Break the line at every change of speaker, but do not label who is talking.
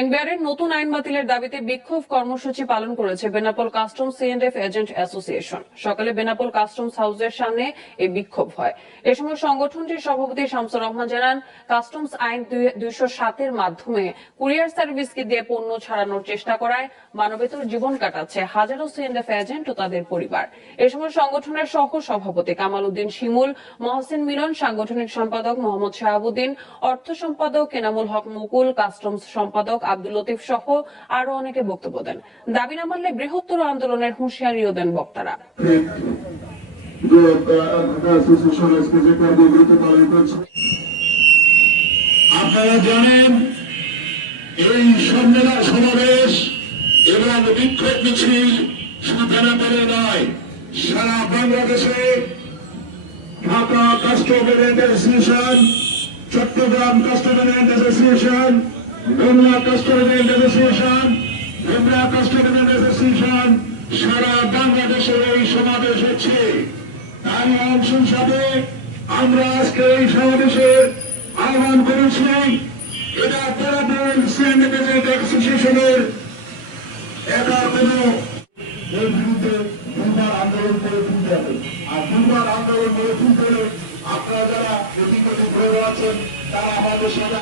NBR এর নতুন আইন বাতিলের দাবিতে বিক্ষোভ কর্মসূচি পালন করেছে Benapole custom C and F agent association. সকালে বেনাপোল কাস্টমস হাউসের সামনে এই বিক্ষোভ হয়। এ সময় সংগঠনটির সভাপতি শামসুর রহমান জানান, কাস্টমস আইন দুইশো সাতের মাধ্যমে কুরিয়ার সার্ভিসকে দিয়ে পণ্য ছাড়ানোর চেষ্টা করায় মানবেতর জীবন কাটাচ্ছে হাজারো সিএন্ডএফ এজেন্ট ও তাদের পরিবার। এ সময় সংগঠনের সহ সভাপতি কামাল উদ্দিন শিমুল, মহসিন মিলন সাংগঠনিক সম্পাদক মোহাম্মদ শাহাবুদ্দিন, অর্থ সম্পাদক কেনামুল হক মুকুল, কাস্টমস সম্পাদক আব্দুল লতিফ সহ আরও অনেকে বক্তব্য দেন। দাবি না মানলে বৃহত্তর আন্দোলনের হুঁশিয়ারিও দেন বক্তারা।
আপনারা জানেন, এই সম্মেলন সমাবেশ এবং বিক্ষোভ মিছিল শুধু নয়। সারা বাংলাদেশে Dhaka customer association, Chattogram customer association Khulna customer association Bhomra customer association সারা বাংলাদেশে এই সমাবেশ হচ্ছে। তারই অংশ হিসাবে আমরা আজকে এই সমাবেশের আহ্বান করেছি, এটা তারাপুর সিএনডিপি অ্যাসোসিয়েশনের একা কোনো এর বিরুদ্ধে দুর্বার আন্দোলন করে তুলতে হবে। আর দুর্বার আন্দোলন করে তুলতে হলে আপনারা যারা অধিকতে ঘরে আছেন, তারা আমাদের সাথে